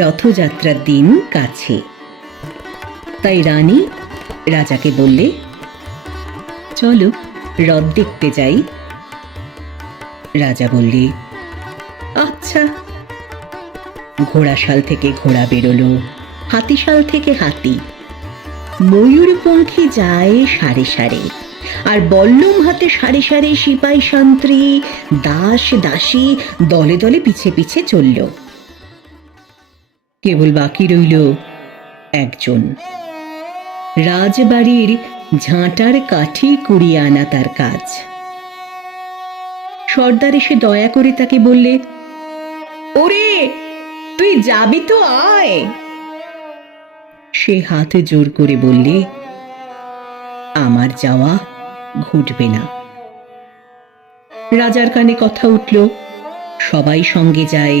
রথযাত্রার দিন কাছে তাই রানী রাজাকে বললে চলো রথ দেখতে যাই রাজা বললে আচ্ছা ঘোড়াশাল থেকে ঘোড়া বেরোলো হাতিশাল থেকে হাতি ময়ূরপঙ্খী যায় সারে সারে আর বল্লম হাতে সারে সারে সিপাই সান্ত্রী দাস দাসী দলে দলে পিছে পিছে চলল কেবল বাকি রইল একজন রাজবাড়ির ঝাঁটার কাঠি কুড়িয়ে আনা তার কাজ সর্দার এসে দয়া করে তাকে বললে ওরে তুই যাবি তো আয় সে হাতে জোর করে বললে আমার যাওয়া ঘটবে না রাজার কানে কথা উঠল সবাই সঙ্গে যায়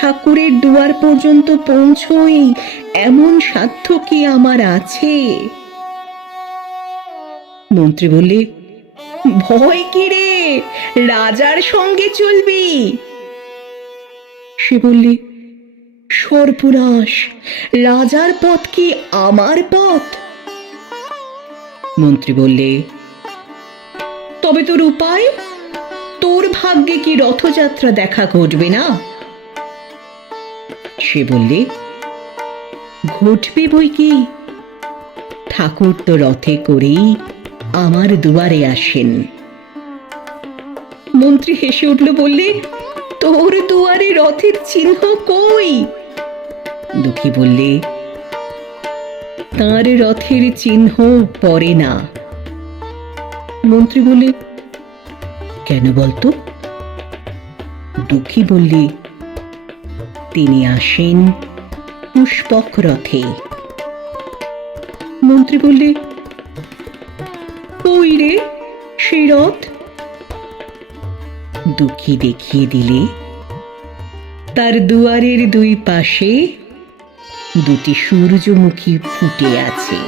ঠাকুরের দুয়ার পর্যন্ত পৌঁছই এমন সাধ্য কি আমার আছে মন্ত্রী বললে ভয় কিরে রাজার সঙ্গে চলবি সে বললে সর্বনাশ রাজার পথ কি আমার পথ মন্ত্রী বললে তবে তোর উপায় তোর ভাগ্যে কি রথযাত্রা দেখা ঘটবে না সে বললে ঘটবে বই কি ঠাকুর তো রথে করেই আমার দুয়ারে আসেন মন্ত্রী হেসে উঠল বললে তোর দুয়ারে রথের চিহ্ন কই দুঃখী বললে তার রথের চিহ্ন পরে না মন্ত্রী বললে কেন বলতো দুঃখী বললে তিনি আসেন পুষ্পক রথে মন্ত্রী বললে কই রে সেই রথ দুঃখী দেখিয়ে দিলে তার দুয়ারের দুই পাশে দুটি সূর্যমুখী ফুটে আছে